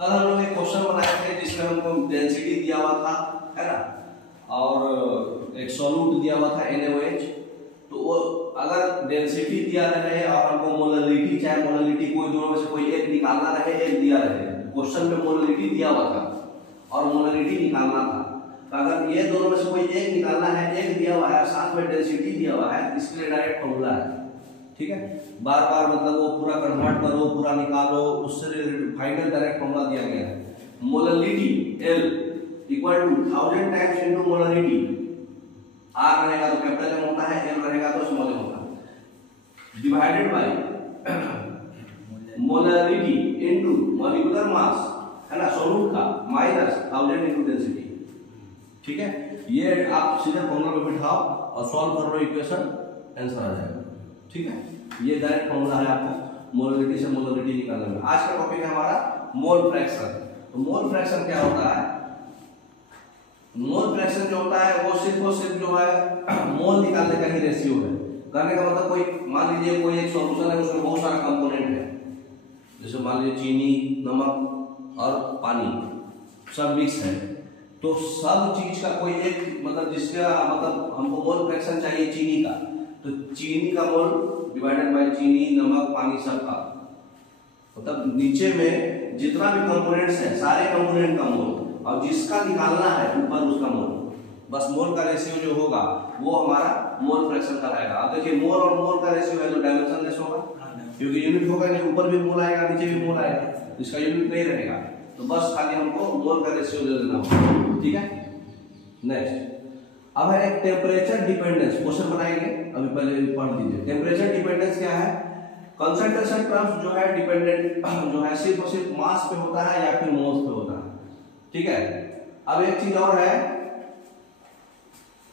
कल हम लोग एक क्वेश्चन बनाए थे जिसमें हमको डेंसिटी दिया हुआ था, है ना, और एक सॉल्यूट दिया हुआ था NaOH। तो वो अगर डेंसिटी दिया रहे और हमको मोलरिटी, चाहे मोलरिटी कोई दोनों में से कोई एक निकालना रहे, एक दिया रहे, क्वेश्चन में मोलरिटी दिया हुआ था और मोलरिटी निकालना था, तो अगर ये दोनों में से कोई एक निकालना है, एक दिया हुआ है, साथ में डेंसिटी दिया हुआ है, इसके लिए डायरेक्ट फॉर्मूला है, ठीक है। बार बार मतलब वो पूरा कन्वर्ट करो, पूरा निकालो, उससे फाइनल डायरेक्ट फॉर्मूला दिया गया है। Molarity L equal to 1000 times into molarity, R रहेगा तो कैपिटल M होता है, L रहेगा तो स्मॉल m होता है, divided by molarity into molecular mass, है ना, सॉल्यूट का, माइनस 1000 इनटू डेंसिटी, ठीक है। ये आप सीधे फॉर्मूला में बिठाओ और सॉल्व कर लो इक्वेशन, आंसर आ जाएगा, ठीक है। ये डायरेक्ट फॉर्मूला है आपको मोलरिटी से मोलरिटी निकालने में। आज का टॉपिक है हमारा मोल फ्रैक्शन। तो मोल फ्रैक्शन क्या होता है? मोल फ्रैक्शन जो होता है वो सिर्फ जो है मोल निकालने का ही रेशियो है। कहने का मतलब कोई मान लीजिए कोई एक सॉल्यूशन है, उसमें बहुत सारा कंपोनेंट है, जैसे मान लीजिए चीनी, नमक और पानी सब मिक्स है, तो सब चीज का कोई एक मतलब जिसका मतलब हमको मोल फ्रैक्शन चाहिए चीनी का, तो चीनी का मोल डिवाइडेड बाय चीनी, नमक, पानी सब का, मतलब नीचे में जितना भी कंपोनेंट्स हैं सारे कंपोनेंट का मोल, और जिसका निकालना है ऊपर उसका मोल, बस मोल का रेशियो जो होगा वो हमारा मोल फ्रैक्शन कहलाएगा। अब देखिए मोल और मोल का रेशियो है तो डायमेंशन लेस होगा, क्योंकि यूनिट होगा नहीं, ऊपर भी मोल आएगा नीचे भी मोल आएगा, इसका यूनिट नहीं रहेगा, तो बस खाली हमको मोल का रेशियो दे देना होगा, ठीक है। नेक्स्ट अब है एक टेम्परेचर डिपेंडेंस, क्वेश्चन बनाएंगे, अभी पहले पढ़ लीजिए। टेम्परेचर डिपेंडेंस क्या है? कंसंट्रेशन टर्म्स जो है डिपेंडेंट जो है सिर्फ और सिर्फ मास पे होता है या फिर मोल्स पे होता है, ठीक है। अब एक चीज और है,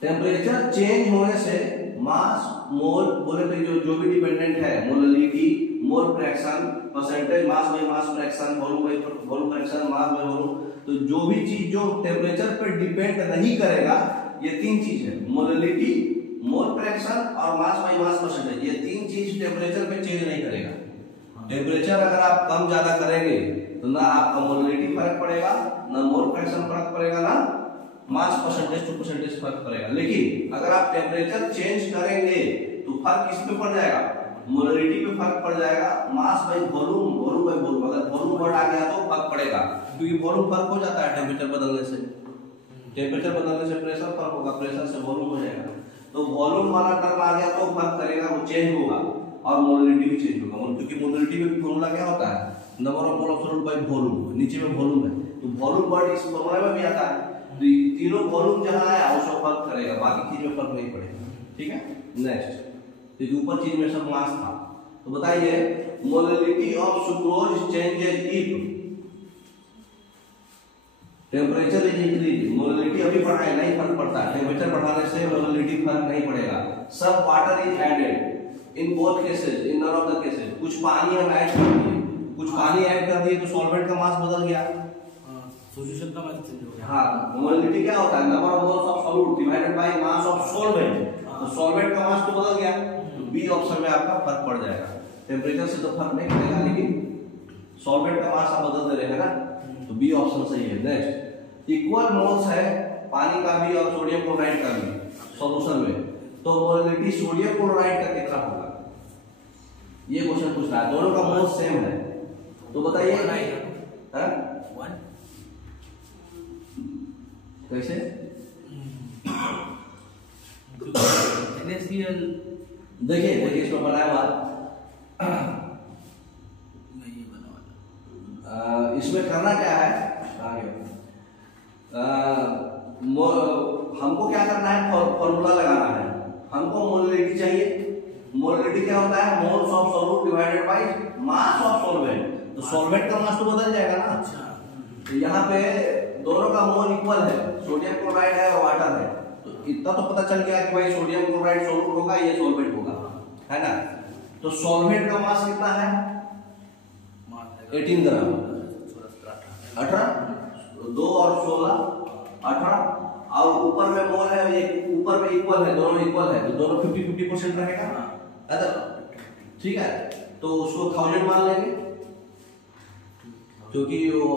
टेम्परेचर चेंज होने से मास, मोल बोले तो जो भी डिपेंडेंट है, molarity, mole fraction, percentage, mass by mass fraction, volume by volume fraction, mass by volume, तो जो भी चीज जो टेम्परेचर पर डिपेंड नहीं करेगा, ये तीन चीज है, मोलरिटी, मोल फ्रैक्शन और मास बाय मास परसेंटेज, ये तीन चीज टेम्परेचर पे चेंज नहीं करेगा। टेम्परेचर अगर आप कम ज्यादा करेंगे तो ना आपका मोलरिटी फर्क पड़ेगा, ना मोल फ्रैक्शन फर्क पड़ेगा, ना मास परसेंटेज टू परसेंटेज फर्क पड़ेगा। लेकिन अगर आप टेम्परेचर चेंज करेंगे तो फर्क किस पे पड़ जाएगा? मोलरिटी पे फर्क पड़ जाएगा, mass by volume, volume by volume, अगर वॉल्यूम बढ़ आ गया तो फर्क पड़ेगा, क्योंकि वॉल्यूम फर्क हो जाता है टेम्परेचर बदलने से, टेम्परेचर बदलने से प्रेशर फर्क होगा, प्रेशर से वॉल्यूम हो जाएगा, तो वॉल्यूम वाला टर्म आ गया तो फर्क करेगा, वो चेंज होगा, और मोलरिटी भी चेंज होगा, क्योंकि मोलरिटी में फॉर्मूला क्या होता है? Number of mole of solute by volume, नीचे में वॉल्यूम है, तो वॉल्यूम वर्ड इस फॉर्मूला में भी आता है, तो तीनों वॉल्यूम जहां आया उसको फर्क करेगा, बाकी चीज में फर्क नहीं पड़ेगा, ठीक है। नेक्स्ट, तो ऊपर चीज में सब मास था, तो बताइए molarity of sucrose changes if temperature is increase. Molarity अभी बढ़ाए नहीं फर्क पड़ता, टेम्परेचर बढ़ाने से मोलरिटी फर्क नहीं पड़ेगा। सब water is added in both cases, in none of the cases, कुछ पानी हम ऐड कर दिए, कुछ पानी ऐड कर दिए तो सॉल्वेंट का मास बदल गया, सॉल्यूशन का मास चेंज हो गया। हाँ, मोलरिटी क्या होता है? Number of moles of solute divided by mass of solvent, तो सॉल्वेंट का मास तो बदल गया, तो बी ऑप्शन में आपका फर्क पड़ जाएगा। टेम्परेचर से तो फर्क नहीं पड़ेगा, लेकिन सॉल्वेंट का मास आप बदल दे रहे हैं ना, तो बी ऑप्शन सही है। नेक्स्ट, इक्वल मोल्स है पानी का भी और सोडियम क्लोराइड का भी सॉल्यूशन में, तो मोलरिटी सोडियम क्लोराइड का कितना होगा? ये क्वेश्चन पूछ रहा है, दोनों का मोल सेम है, तो बताइए कैसे? देखिए इसमें बनाया हुआ, इसमें करना क्या है, हमको क्या करना है? फॉर्मूला लगाना है, हमको मोलरिटी चाहिए। मोलरिटी क्या होता है? Moles of solute divided by mass of solvent, तो सॉल्वेंट का मास तो बदल जाएगा ना। तो यहाँ पे दोनों का मोल इक्वल है, सोडियम क्लोराइड है और वाटर है, तो इतना तो पता चल गया कि भाई सोडियम क्लोराइड सॉल्यूट होगा, ये सॉल्वेंट होगा, है ना। तो सॉल्वेंट का मास कितना है? 18 ग्राम, 18, 2 और 16 18, और ऊपर में मोल है, एक ऊपर में इक्वल है, दोनों इक्वल है, तो दोनों 50-50% रहेगा, है ना, ठीक है। तो उसको 1000 मान लेंगे, क्योंकि वो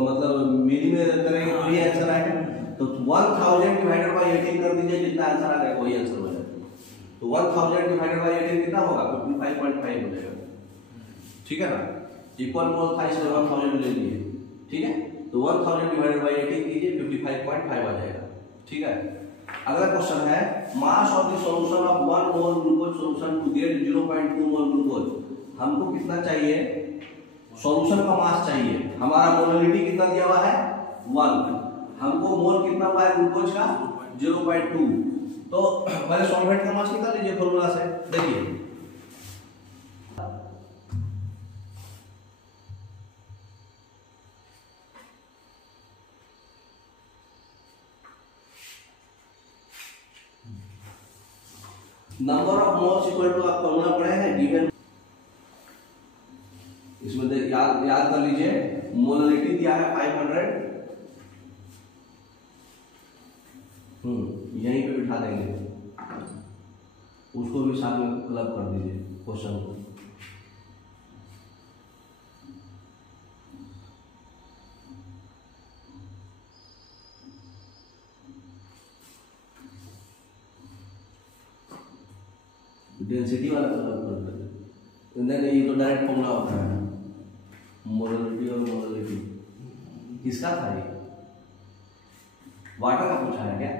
मतलब मिली में करेंगे तो ये आंसर आएगा। तो 1000 डिवाइडेड बाय 18 कर दीजिए, जितना आंसर आ जाएगा वही आंसर हो जाएगा। तो 1000 डिवाइडेड बाय 18 कितना होगा? 55.5 हो जाएगा। ठीक है ना, इक्वल मोल था इसलिए 1000 ले लिए। ठीक है, तो 1000 डिवाइडेड बाय 18 कीजिए, 55.5 आ जाएगा। ठीक है, अगला क्वेश्चन है mass of the solution of 1 mole glucose solution to get 0.2 mole glucose. हमको कितना चाहिए? सॉल्यूशन का मास चाहिए। हमारा मोलरिटी कितना दिया हुआ है? 1। हमको मोल कितना हुआ है ग्लूकोज का? 0.2। तो पहले सॉल्वेंट का मास निकाल लीजिए फॉर्मूला से। देखिए number of moles equal to, आप फॉर्मूला पढ़े हैं गिवन, इसमें याद कर लीजिए। मोलरिटी दिया है 500, यहीं पे बिठा देंगे, उसको भी साथ में क्लब कर दीजिए क्वेश्चन को। डेंसिटी वाला क्लब कर देते, नहीं ये तो डायरेक्ट फॉर्मूला होता है। मोलरिटी और मोलरिटी किसका था ये? वाटर का पूछा है क्या?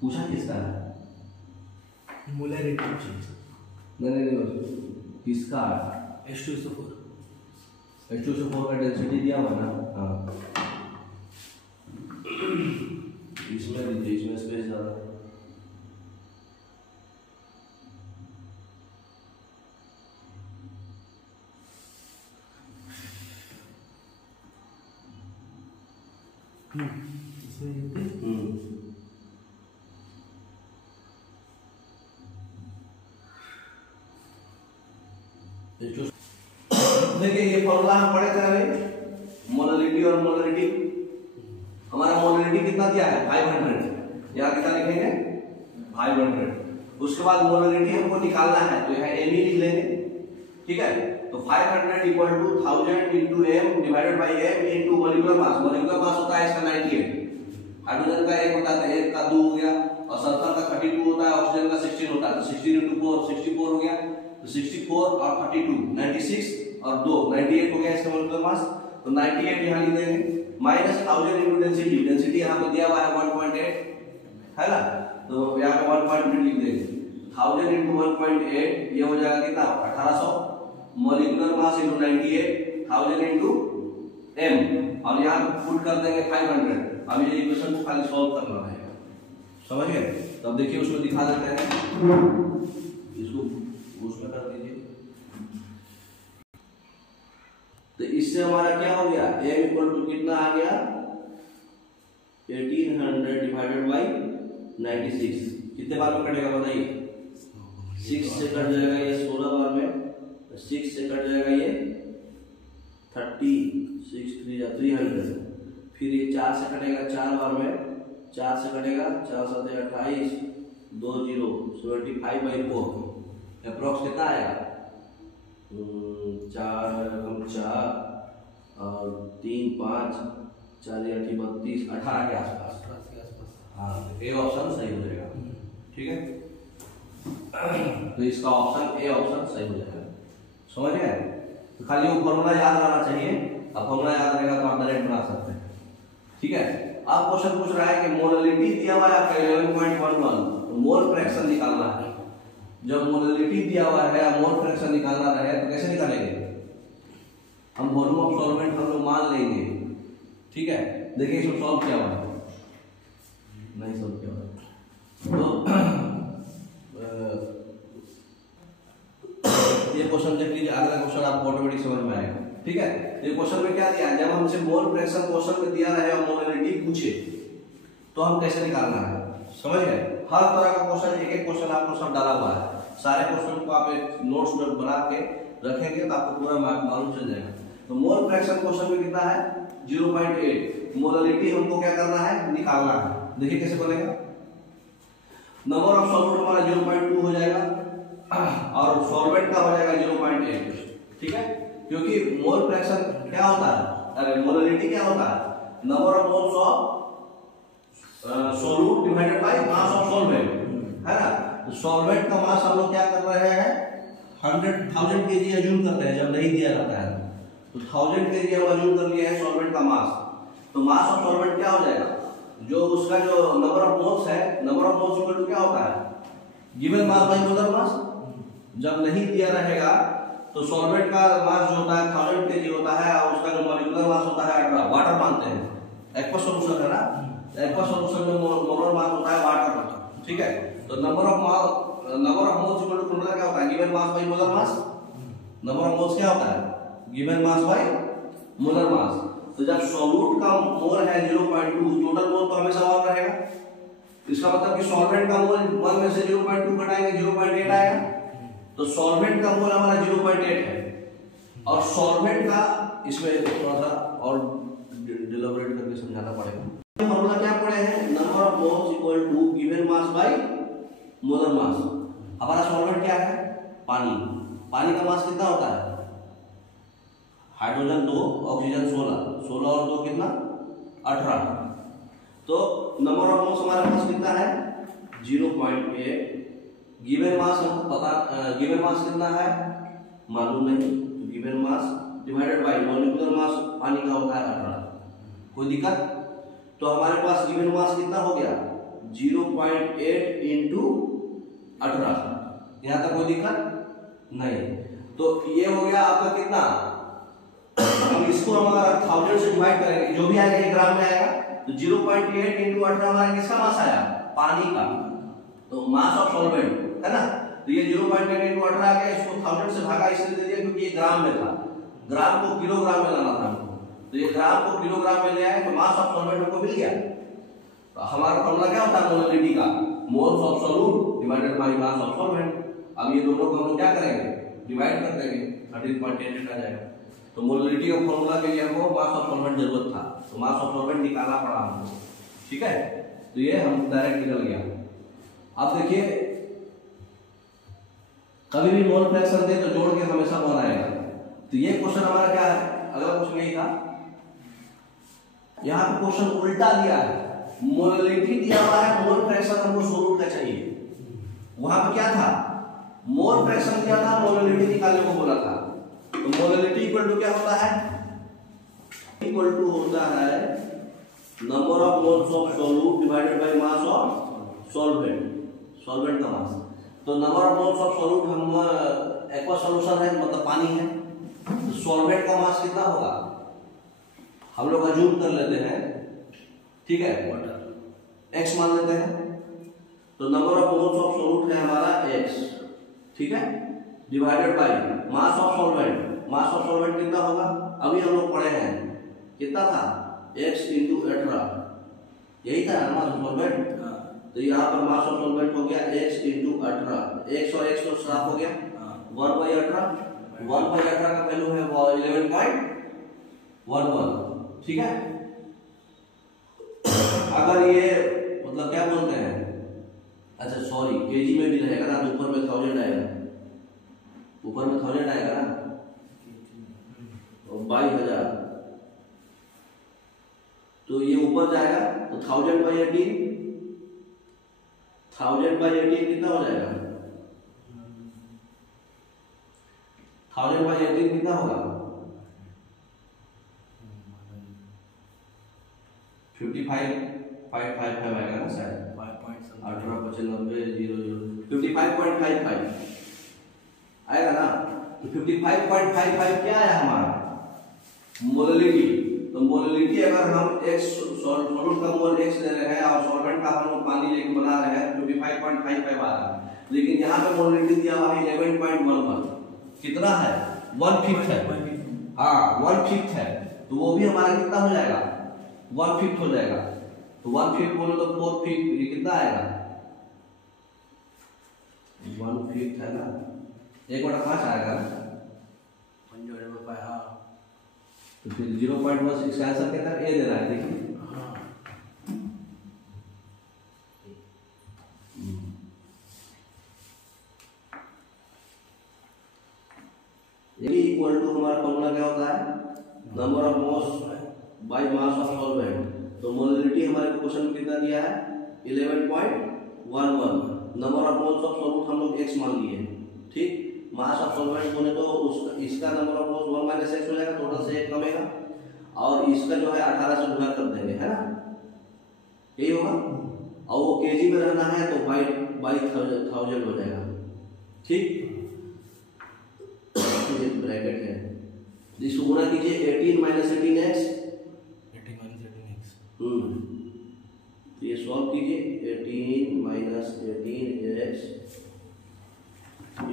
पूछा किसका है? मोलरिटी नहीं किसका? H2SO4 H2SO4 का डेंसिटी दिया हुआ ना। हाँ, इसमें दीजिए, इसमें स्पेस ज़्यादा है। देखिए ये फॉर्मूला हम पढ़े थे मोलरिटी और मोलरिटी। हमारा मोलरिटी कितना दिया है? 500। यहाँ कितना लिखेंगे? 500। उसके बाद मोलरिटी हमको निकालना है, तो यहाँ एम ही लिख लेंगे। ठीक है, तो 500 equal to 1000 into M divided by M into molecular mass. Molecular mass होता है इसका 98, हाइड्रोजन का 1 होता है, 1 का 2 हो गया, और सल्फर का 32 होता है, ऑक्सीजन का 16 होता है। तो 16 इंटू 4 64 हो गया। तो 64 और 32 96 और 2 98 हो गया इसका मोलिकुलर मास। तो 98 यहाँ लिख देंगे, माइनस 1000 इंटू डेंसिटी। डेंसिटी यहाँ पे दिया हुआ है 1.8 है ना, तो यहाँ पे 1.8 लिख देंगे। 1000 इंटू 1.8 ये हो जाएगा कितना? 1800। Molecular mass into 98, 1000 into M, और यहाँ पे पुट कर देंगे 500। अब ये इक्वेशन को खाली सॉल्व करना है, समझ गए? तो अब देखिए उसको दिखा देते हैं, इसको उसमें कर दीजिए। तो इससे हमारा क्या हो गया? m इक्वल टू कितना आ गया? 1800 डिवाइडेड बाई 96। कितने बार में कटेगा बताइए? 6 से कट जाएगा ये 16 बार में, 6 से कट जाएगा ये 30, 6 300। फिर ये 4 से कटेगा 4 बार में, 4 से कटेगा 4 7 28, 2 0 75/4। अप्रोक्स कितना आएगा? 4 और 3 5 4 8 32 18 के आसपास। हाँ, ए ऑप्शन सही हो जाएगा। ठीक है, तो इसका ऑप्शन ए ऑप्शन सही हो जाएगा। समझ गए? तो खाली वो फॉर्मूला याद रहना चाहिए। अब फॉर्मूला याद रहेगा तो आप डायरेक्ट बना सकते हैं। ठीक है, आप क्वेश्चन पूछ रहा है कि मोलरिटी दिया हुआ है आपका 11.11, तो मोल फ्रैक्शन निकालना है। जब मोलरिटी दिया हुआ है, मोल फ्रैक्शन निकालना रहे तो कैसे निकालेंगे? हम वॉल्यूम ऑफ सॉल्वेंट हम लोग मान लेंगे। ठीक है, देखिए इसमें सॉल्व क्या हुआ है, नहीं सॉल्व क्या हुआ। तो ये क्वेश्चन देख लीजिए, अगला क्वेश्चन आपको ऑटोमेटिक समझ में आएगा। ठीक है, ये क्वेश्चन में क्या दिया है? जब हमसे मोल फ्रैक्शन क्वेश्चन में दिया रहे और मोलरिटी पूछे तो हम कैसे निकालना है, समझ गए? हर तरह का क्वेश्चन, एक एक क्वेश्चन आपको सब डाला हुआ है। सारे क्वेश्चन को आप एक नोट्स में बना के रखेंगे तो आपको पूरा मालूम चल जाएगा। तो मोल फ्रैक्शन क्वेश्चन में कितना है? 0.8। मोलरिटी हमको क्या करना है, निकालना है। देखिए कैसे बनेगा, नंबर ऑफ सॉल्वेंट हमारा 0.2 हो जाएगा और सॉल्वेंट का हो जाएगा 0.8, ठीक है। क्योंकि मोल फ्रैक्शन क्या होता है, अरे मोलरिटी क्या होता है, number of moles of solute divided by mass of solvent, है ना। तो सॉल्वेंट का मास हम लोग क्या कर रहे हैं, 100,000 केजी अज्यूम करते हैं जब नहीं दिया जाता है, तो 1000 केजी हम अज्यूम कर लिए हैं सॉल्वेंट का मास। तो मास ऑफ सॉल्वेंट क्या हो जाएगा, जो उसका जो नंबर ऑफ मोल्स है, number of moles equal to क्या होता है, given mass by molar mass. जब नहीं दिया रहेगा तो सॉल्वेंट का मास जो होता है 1000 केजी होता है और उसका जो मॉलिक्यूलर मास होता है 18, वाटर मानते हैं, एक्वा सॉल्यूशन है ना, एक्वा सॉल्यूशन में मोलर मास होता है वाटर, ठीक है। तो number of moles equal to formula क्या होता है, given mass by molar mass. Number of moles क्या होता है, given mass by molar mass. तो जब सॉल्यूट का मोल है 0.2, टोटल मोल तो हमेशा 1 रहेगा, इसका मतलब कि सॉल्वेंट का मोल 1 में से 0.2 घटाएंगे 0.8 आएगा। तो सॉल्वेंट का मोल हमारा 0.8 है और सॉल्वेंट का, इसमें थोड़ा सा और डिलिबरेट करके समझाना पड़ेगा। फॉर्मूला क्या पढ़े हैं, number of moles equal to given mass by molar mass. हमारा सॉल्वेंट क्या है, पानी। पानी का मास कितना होता है, हाइड्रोजन 2, ऑक्सीजन 16 और 2 कितना, 18। तो नंबर ऑफ मोल्स हमारे पास कितना है, 0.8। गिवन मास हमको पता, गिवन मास कितना है मालूम नहीं, तो given mass divided by molecular mass पानी का होता है 18। कोई दिक्कत, तो हमारे पास गिवन मास कितना हो गया, 0.8 इंटू 18। यहां तक कोई दिक्कत नहीं। तो ये हो गया आपका कितना, हम इसको हमारा 1000 से डिवाइड करेंगे, जो भी आएगा 1 ग्राम में आएगा। तो 0.8 इंटू 18 हमारा किसका मास आया, पानी का, तो मास ऑफ सॉल्वेंट, है ना। तो ये 0.8 इंटू 18 आ गया, इसको 1000 से भागा इसलिए दे दिया क्योंकि ये ग्राम में था, ग्राम को किलोग्राम में लाना था हमको, तो ये ग्राम को किलोग्राम में ले आए तो मास ऑफ सॉल्वेंट हमको मिल गया। तो हमारा फॉर्मूला क्या होता है मोलरिटी का, moles of solute divided by mass of solvent. अब ये दोनों को हम क्या करेंगे, डिवाइड कर देंगे, 13.88 आ जाएगा। तो मोलरिटी का फॉर्मूला के लिए हमको मास ऑफ सॉल्वेंट जरूरत था, तो मास ऑफ सॉल्वेंट निकालना पड़ा हमको, ठीक है। तो ये हम डायरेक्ट निकल गया। अब देखिए कभी भी मोल फ्रैक्शन दे तो जोड़ के हमेशा 1 आएगा। तो ये क्वेश्चन हमारा क्या है, अगला क्वेश्चन यही था। यहाँ पे क्वेश्चन उल्टा दिया है, मोलरिटी दिया हुआ है, मोल फ्रैक्शन हमको सॉल्यूट का चाहिए। वहां पे क्या था, मोल फ्रैक्शन दिया था, मोलरिटी निकालने को बोला था। तो मोलरिटी इक्वल टू क्या होता है, इक्वल टू होता है number of moles of solute divided by mass of solvent, solvent का मास। तो number of moles of solute हम एक्वा सॉल्यूशन है, मतलब पानी है, तो सॉल्वेंट का मास कितना होगा, हम लोग अज्यूम कर लेते हैं, ठीक है, वाटर x मान लेते हैं। तो number of moles of solute है हमारा x, ठीक है, divided by mass of solvent. Mass of solvent कितना होगा, अभी हम लोग पढ़े हैं, कितना था, x इंटू 18, यही था मास ऑफ सॉल्वेंट। तो यहाँ पर मास ऑफ सॉल्वेंट हो गया x इंटू 18, x और x तो साफ हो गया, 1/18, 1/18 का वैल्यू है 11.11, ठीक है। अगर ये मतलब क्या बोलते हैं, अच्छा सॉरी केजी में भी रहेगा ना, तो ऊपर में 1000 आएगा, ऊपर में 1000 आएगा ना, और 22,000, तो ये ऊपर जाएगा तो 1000/18, 1000/18 कितना हो जाएगा, 1000/18 कितना होगा, 55.55 आएगा ना शायद, 55.55 आएगा ना। तो 55.55 क्या है हमारा, मोलरिटी। तो मोलरिटी अगर हम x सॉल्वेंट का मोल x ले रहे हैं और सॉल्वेंट का हम पानी लेके बना रहे हैं, 55.55 आ रहा है, लेकिन यहाँ पे मोलरिटी दिया हुआ है 11.11, कितना है, 1/5 है, हाँ 1/5 है, तो वो भी हमारा कितना हो जाएगा, 1/5 हो जाएगा। तो 1/5 बोलो तो 4/5, ये कितना आएगा, 1/5 है ना, 1/5 आएगा ना, तो फिर 0.16 का आंसर कितना ए दे रहा है, देखिए इक्वल टू हमारा फॉर्मूला क्या होता है, number of moles by mass of solvent. तो मोलरिटी हमारे क्वेश्चन में कितना दिया है 11.11। Number of moles of solvent हम लोग x मान लिए, ठीक। मास ऑफ सॉल्वेंट होने तो इसका नंबर ऑफ मोल्स 1 - x हो जाएगा, टोटल से 1 कमेगा, और इसका जो है 18 से गुणा कर देंगे, है ना, यही होगा। और वो केजी में रहना है तो बाई 1000 हो जाएगा, ठीक। ये ब्रैकेट है, इसको गुणा कीजिए 18 - 18x, 18 - 18x। तो ये सॉल्व कीजिए 18 - 18x,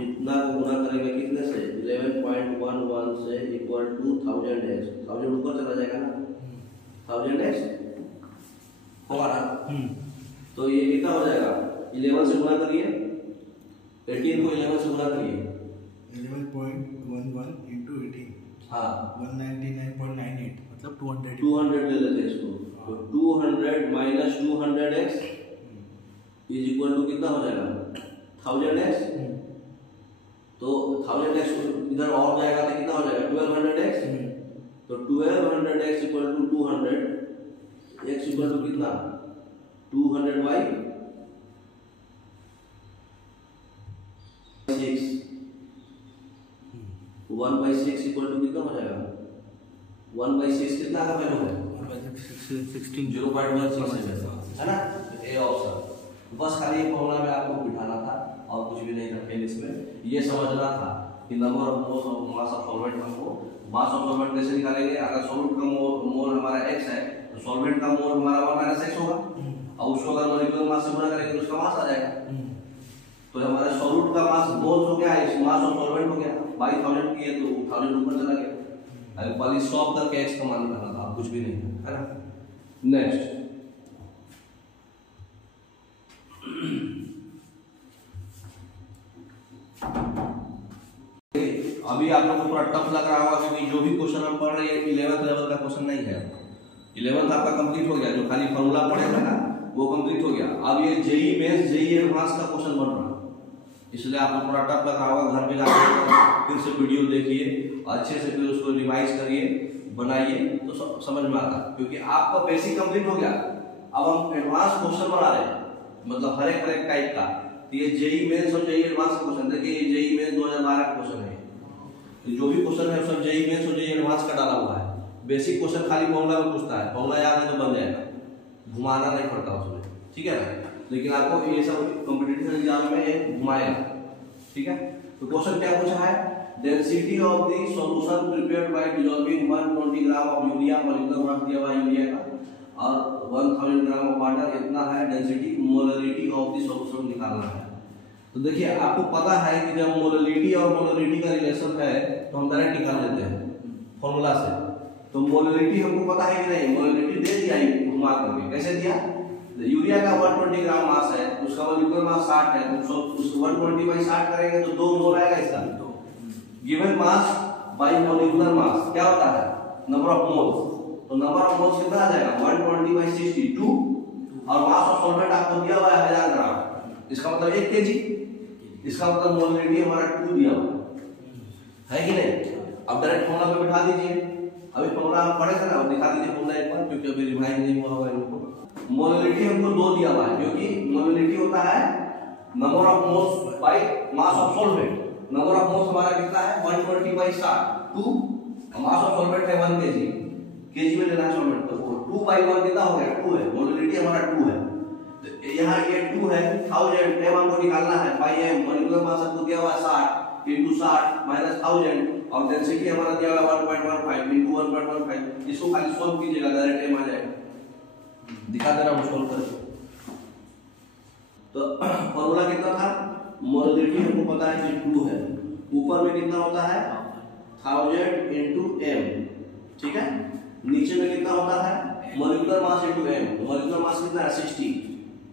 इतना को गुणा करेंगे कितने से 11.11 से इक्वल टू 1000x, 1000 ऊपर चला जाएगा ना, 1000x होगा ना। तो ये कितना हो जाएगा 11 से गुणा करिए, 18 को 11 से गुणा करिए, 11.11 into 18, हाँ 199.98 मतलब 200 ले लेते हैं इसको। तो 200 minus 200x is equal to कितना हो जाएगा 1000x। तो 1000x इधर और जाएगा तो कितना हो जाएगा 1200x। तो 1200x equal to 200, x equal to कितना 200 बाई 6, 1/6 इक्वल टू कितना हो जाएगा 1/6 कितना का वैल्यू है 16 0.16 है ना। ए ऑप्शन बस खाली एक फॉर्मूला में आपको बिठाना था और कुछ भी नहीं रखेंगे इसमें। ये समझना था कि number of moles of mass of solvent हमको मास ऑफ सॉल्वेंट कैसे निकालेंगे। अगर सॉल्वेंट का मोल हमारा x है तो सॉल्वेंट का मोल हमारा 1 - x होगा, और उसको अगर मॉलिक्यूलर मास से गुणा करेंगे तो उसका मास आ जाएगा। तो हमारा सॉल्वेंट का मास मोल्स हो गया, इस मास ऑफ सॉल्वेंट हो गया, बाई 1000 किए तो 1000 ऊपर चला गया। अगर पहले सॉल्व करके x का मान निकालना था, कुछ भी नहीं है ना। नेक्स्ट अभी आप लोगों को थोड़ा टफ लग रहा होगा क्योंकि जो भी क्वेश्चन हम पढ़ रहे हैं 11th लेवल का क्वेश्चन नहीं है। 11th आपका कंप्लीट हो गया, जो खाली फॉर्मूला पढ़े थे ना वो कंप्लीट हो गया। अब ये जेई मेंस जेई एडवांस का क्वेश्चन बन रहा है, इसलिए आपको थोड़ा टफ लग रहा होगा। घर पे जाकर फिर से वीडियो देखिए, अच्छे से फिर उसको रिवाइज करिए, बनाइए तो समझ में आता है। क्योंकि आपका बेसिक कंप्लीट हो गया, अब हम एडवांस क्वेश्चन बना रहे हैं, मतलब हर एक टाइप का। तो ये जेई मेंस और जेई एडवांस का क्वेश्चन देखिए, ये जेई मेंस 2012 का क्वेश्चन है। जो भी क्वेश्चन है सब जेई मेंस और जेई एडवांस का डाला हुआ है। बेसिक क्वेश्चन खाली फॉर्मूला में पूछता है, फॉर्मूला याद है तो बन जाएगा, घुमाना नहीं पड़ता उसमें, ठीक है ना। लेकिन आपको ये सब कॉम्पिटिटिव एग्जाम में ये घुमाएगा, ठीक है। तो क्वेश्चन क्या पूछा है, density of the solution prepared by dissolving 120 gram of urea, molecular mass दिया हुआ है यूरिया का, और 1000 ग्राम ऑफ वाटर, इतना है density, molarity of the solution निकालना है। तो देखिए आपको पता है कि जब मोलरिटी और मोलरिटी का रिलेशन है तो हम डायरेक्ट निकाल लेते हैं फॉर्मूला से। तो मोलरिटी हमको पता है कि नहीं, मोलरिटी दे दिया घुमा करके, कैसे दिया, यूरिया का 120 ग्राम मास है, उसका मॉलिक्यूलर मास 60 है, तो उस 120/60 करेंगे तो 2 मोल आएगा इसका। Given mass bye molecular mass क्या होता है नंबर ऑफ मोल्स, तो नंबर ऑफ मोल्स कितना आ जाएगा 120/62, और मास ऑफ सॉल्वेंट आपको दिया हुआ है 1000 ग्राम, इसका मतलब 1 केजी, इसका मतलब मोलरिटी हमारा 2 दिया हुआ है कि नहीं। अब डायरेक्ट फॉर्मूला पे बिठा दीजिए, अभी फॉर्मूला आप पढ़े थे ना, दिखा दीजिए फॉर्मूला एक बार, क्योंकि अभी रिवाइज नहीं हुआ होगा इनको। मोलरिटी हमको 2 दिया हुआ है, क्योंकि मोलरिटी होता है number of moles by mass of solvent. Number of moles हमारा कितना है 120/60, 2, मास ऑफ सॉल्वेंट है 1 केजी, केजी में लेना है सॉल्वेंट, तो 2/1 कितना हो गया 2 है, मोलरिटी हमारा 2 है। तो यहाँ ये 2 है, 1000 m हमको निकालना है, बाय m मॉलिक्यूलर मास हमको दिया हुआ है 60 × 60 माइनस 1000, और डेंसिटी हमारा दिया हुआ 1.15 × 1.15। इसको खाली सॉल्व कीजिएगा, डायरेक्ट m आ जाएगा, दिखा देना हम सॉल्व करके। तो फॉर्मूला कितना था, मोलरिटी हमको पता है कि 2 है, ऊपर में कितना होता है 1000 × m, ठीक है। नीचे में कितना होता है molecular mass × m, molecular mass कितना है 60,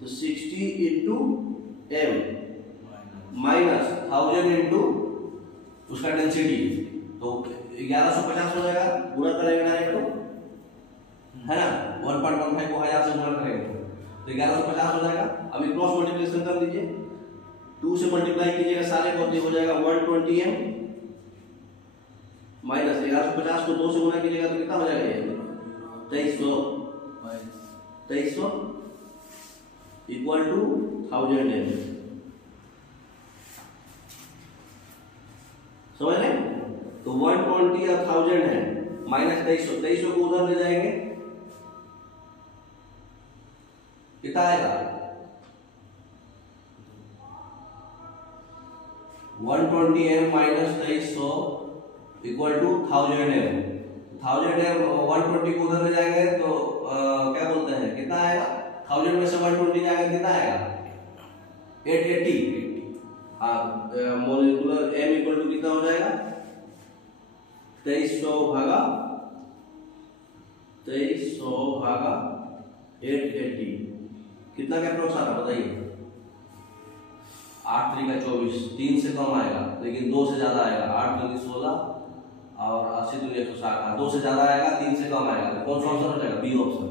तो 60 × m माइनस 1000 × उसका डेंसिटी, तो 1150 हो जाएगा, पूरा करेंगे डायरेक्ट है ना, 1.15 को 1000 से गुणा करेंगे तो 1150 हो जाएगा। अभी क्रॉस मल्टीप्लिकेशन कर दीजिए, 2 से मल्टीप्लाई कीजिएगा सारे को, हो जाएगा 120m माइनस 1150 को 2 से गुना कीजिएगा तो कितना हो जाएगा ये 2300 इक्वल टू 1000 m। समझ रहे? तो 120 और 1000 है माइनस 2300 को उधर ले जाएंगे कितना आएगा 120 m minus 2300 equal to 1000 m। 1000 m 120 को उधर ले जाएंगे तो क्या बोलते हैं कितना आएगा 1000 में से 120 जाएगा कितना आएगा 880। हाँ मोलिकुलर m इक्वल टू कितना हो जाएगा 2300 भागा 880 कितना का अप्रोक्स आ रहा बताइए 8 3 का 24 3 से कम आएगा लेकिन 2 से ज्यादा आएगा 8 2 16 और 80 2 160 2 से ज्यादा आएगा 3 से कम आएगा तो कौन सा ऑप्शन हो जाएगा बी ऑप्शन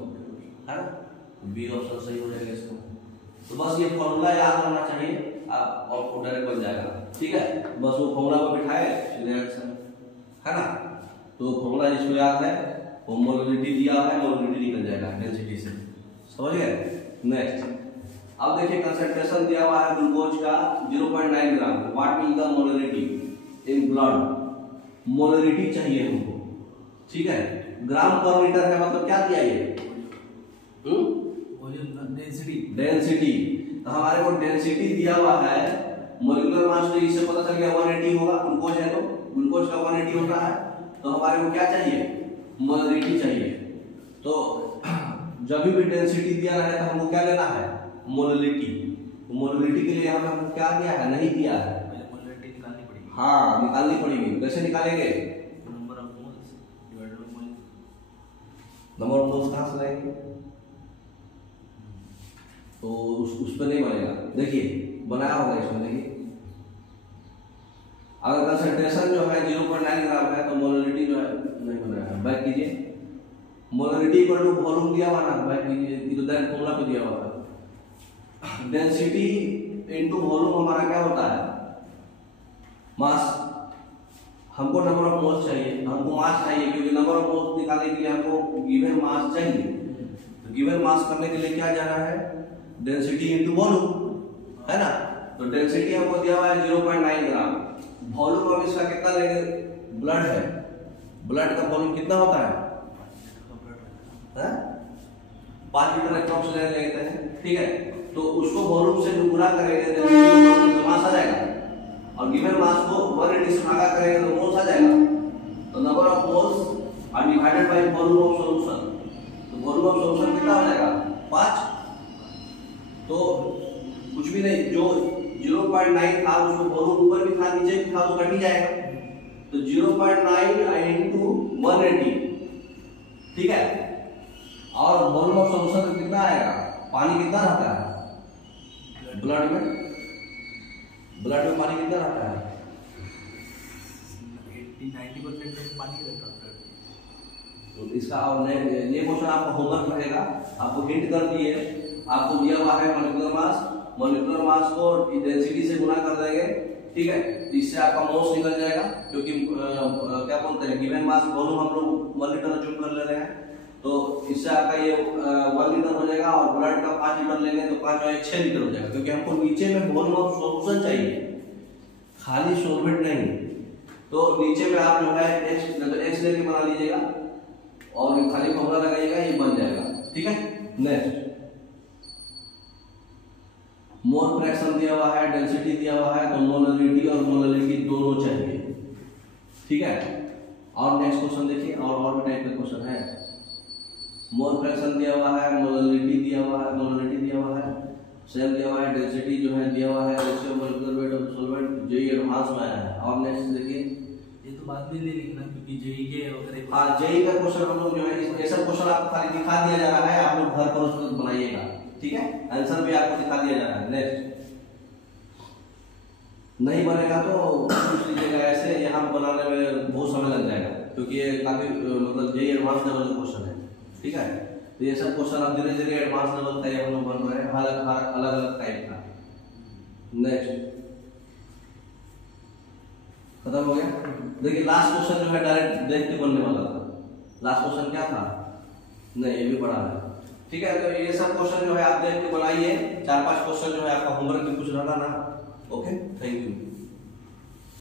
है ना बी ऑप्शन सही हो जाएगा इसका। तो बस ये फॉर्मूला याद रहना चाहिए आप आउटपुट डायरेक्ट बन जाएगा ठीक है बस वो फॉर्मूला को बिठाए है ना। तो फॉर्मूला जिसको याद है वो मोलबिलिटी दिया है मोलबिलिटी निकल जाएगा डेंसिटी से समझ गए। नेक्स्ट अब देखिए कंसंट्रेशन दिया हुआ है ग्लूकोज का 0.9 gram what is the molarity in blood molarity चाहिए हमको ठीक है ग्राम पर लीटर है मतलब क्या दिया ये डेंसिटी तो हमारे को डेंसिटी दिया हुआ है मोलिकुलर मास तो इससे पता चल गया 180 होगा ग्लूकोज है तो ग्लूकोज का 180 होता है तो हमारे को क्या चाहिए मोलरिटी चाहिए। तो जब भी डेंसिटी दिया रहे तो हमको क्या लेना है मोलरिटी। मोलरिटी के लिए हमें क्या दिया है नहीं दिया है मोलरिटी निकालनी पड़ेगी। हाँ निकालनी पड़ेगी कैसे निकालेंगे number of moles divided by mole number of moles कहां से लाएंगे तो उस पे नहीं बनेगा देखिए बनाया होगा इसमें देखिए अगर कंसंट्रेशन जो है 0.9 ग्राम है तो मोलरिटी जो है नहीं बनाया बैक कीजिए मोलरिटी इक्वल टू वॉल्यूम दिया हुआ ना बैक कीजिए तो दैट फॉर्मूला पे दिया हुआ है डेंसिटी इनटू वॉल्यूम हमारा क्या होता है मास हमको नंबर ऑफ मोल्स चाहिए हमको मास चाहिए क्योंकि नंबर ऑफ मोल्स निकालने के लिए हमको गिवन मास चाहिए तो गिवन मास करने के लिए क्या जाना है डेंसिटी इनटू वॉल्यूम है ना। तो डेंसिटी हमको दिया हुआ है 0.9 ग्राम वॉल्यूम अब इसका कितना लेंगे ब्लड है ब्लड का वॉल्यूम कितना होता है 5 लीटर अप्रॉक्स ले लेते हैं ठीक है। तो उसको वॉल्यूम से गुणा करेंगे तो मास आ जाएगा और गिवन मास को 180 से भागा करेंगे तो मोल्स आ जाएगा। तो number of moles are divided by volume of solution तो वॉल्यूम ऑफ सॉल्यूशन कितना हो जाएगा 5। तो कुछ भी नहीं जो 0.9 था उसको वॉल्यूम ऊपर भी था नीचे भी था तो कट ही जाएगा। तो 0.9 into 180 ठीक है और वॉल्यूम ऑफ सॉल्यूशन कितना आएगा पानी कितना रहता है ब्लड में पानी कितना रहता है 80-90% तो पानी रहता है। तो इसका और ये क्वेश्चन आपका होमवर्क रहेगा आपको हिंट कर दिए आपको दिया हुआ है मॉलिक्यूलर मास को डेंसिटी से गुना कर देंगे ठीक है इससे आपका मोल्स निकल जाएगा क्योंकि क्या बोलते हैं गिवन मास वॉल्यूम हम लोग 1 लीटर अज्यूम कर ले रहे हैं तो इससे आपका ये 1 लीटर हो जाएगा और ब्लड का 5 लीटर लेंगे तो 5 और 6 लीटर हो जाएगा क्योंकि हमको नीचे में वॉल्यूम ऑफ सॉल्यूशन चाहिए खाली सॉल्वेंट नहीं। तो नीचे में आप जो है x लेके बना लीजिएगा और खाली फॉर्मूला लगाइएगा ये बन जाएगा ठीक है। नेक्स्ट मोल फ्रैक्शन दिया हुआ है डेंसिटी दिया हुआ है तो मोलरिटी और मोलरिटी दोनों चाहिए ठीक है। और नेक्स्ट क्वेश्चन देखिए और भी टाइप का क्वेश्चन है मोल फ्रैक्शन दिया हुआ है मोलरिटी दिया हुआ है सेल दिया हुआ है डेंसिटी जो है दिया हुआ है ratio molecular weight of solvent JEE advance में आया है। और नेक्स्ट देखिए ये तो बाद में ले लिखना क्योंकि जेई के वगैरह हां जेई का क्वेश्चन हम लोग जो है ये सब क्वेश्चन आपको खाली दिखा दिया जा रहा है आप लोग घर पर उसको बनाइएगा ठीक है आंसर भी आपको दिखा दिया जा रहा है। नेक्स्ट नहीं बनेगा तो पूछ लीजिएगा ऐसे यहाँ बनाने में बहुत समय लग जाएगा क्योंकि ये काफी मतलब जेई एडवांस लेवल का क्वेश्चन है ठीक है। तो ये सब क्वेश्चन अब धीरे धीरे एडवांस लेवल का हम लोग बन रहे हैं अलग अलग टाइप का। नेक्स्ट खत्म हो गया। देखिए लास्ट क्वेश्चन जो है डायरेक्ट देख के बनने वाला था। लास्ट क्वेश्चन क्या था? नहीं ये भी पढ़ा है। ठीक है, तो ये सब क्वेश्चन जो है आप देख के बनाइए। 4-5 क्वेश्चन जो है आपका होमवर्क में कुछ रहना ना। Okay, thank you.